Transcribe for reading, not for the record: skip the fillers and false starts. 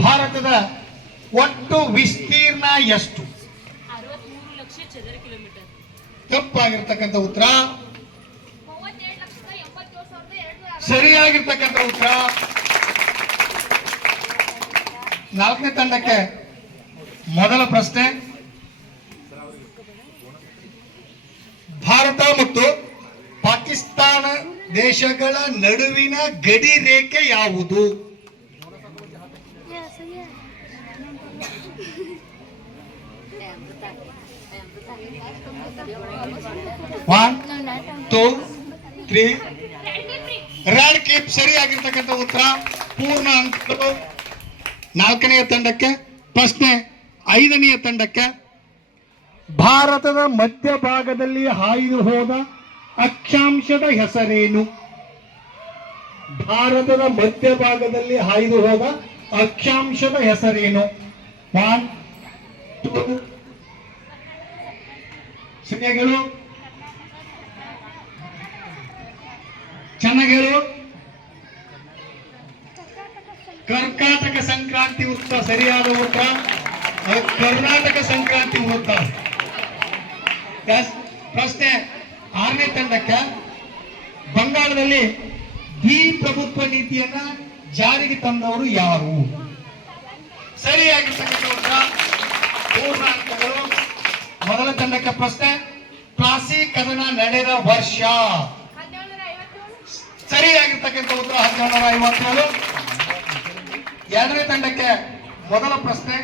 ಭಾರತದ ಒಟ್ಟು ವಿಸ್ತೀರ್ಣ ಎಷ್ಟು? 63 ಲಕ್ಷ ಚದರ ಕಿಲೋಮೀಟರ್. ತಪ್ಪಾಗಿರ್ತಕ್ಕಂಥ ಉತ್ತರ. ಸರಿಯಾಗಿರ್ತಕ್ಕಂಥ ಉತ್ತರ. ನಾಲ್ಕನೇ ತಂಡಕ್ಕೆ ಮೊದಲ ಪ್ರಶ್ನೆ. ಭಾರತ ಮತ್ತು ಪಾಕಿಸ್ತಾನ ದೇಶಗಳ ನಡುವಿನ ಗಡಿ ರೇಖೆ ಯಾವುದು? 1 2 3 ರೆಡ್ ಕೀಪ್ ಸರಿಯಾಗಿರ್ತಕ್ಕಂಥ ಉತ್ತರ. ಪೂರ್ಣ ಅಂಕಗಳು ನಾಲ್ಕನೆಯ ತಂಡಕ್ಕೆ. ಪ್ರಶ್ನೆ 5ನೆಯ ತಂಡಕ್ಕೆ. ಭಾರತದ ಮಧ್ಯಭಾಗದಲ್ಲಿ ಹಾಯ್ದು ಹೋದ ಅಕ್ಷಾಂಶದ ಹೆಸರೇನು? ಭಾರತದ ಮಧ್ಯಭಾಗದಲ್ಲಿ ಹಾಯ್ದು ಹೋದ ಅಕ್ಷಾಂಶದ ಹೆಸರೇನು? 1 2 ಸರಿಯಾಗಿ ಹೇಳು, ಚೆನ್ನಾಗಿ ಹೇಳು. ಕರ್ನಾಟಕ ಸಂಕ್ರಾಂತಿ ವೃತ್ತ ಸರಿಯಾದ ಉತ್ತರ. ಕರ್ನಾಟಕ ಸಂಕ್ರಾಂತಿ ವೃತ್ತ. ಪ್ರಶ್ನೆ 6ನೇ ತಂಡಕ್ಕೆ. ಬಂಗಾಳದಲ್ಲಿ ಪ್ರಭುತ್ವ ನೀತಿಯನ್ನ ಜಾರಿಗೆ ತಂದವರು ಯಾರು? ಸರಿಯಾಗಿರ್ತಕ್ಕಂಥ ಉತ್ತರ. ಪೂರ್ಣ ಅಂಕಗಳು. ಮೊದಲ ತಂಡಕ್ಕೆ ಪ್ರಶ್ನೆ. ಪ್ಲಾಸಿ ಕದನ ನಡೆದ ವರ್ಷ? ಸರಿಯಾಗಿರ್ತಕ್ಕಂಥ ಉತ್ತರ 1757. ಎರಡನೇ ತಂಡಕ್ಕೆ ಮೊದಲ ಪ್ರಶ್ನೆ.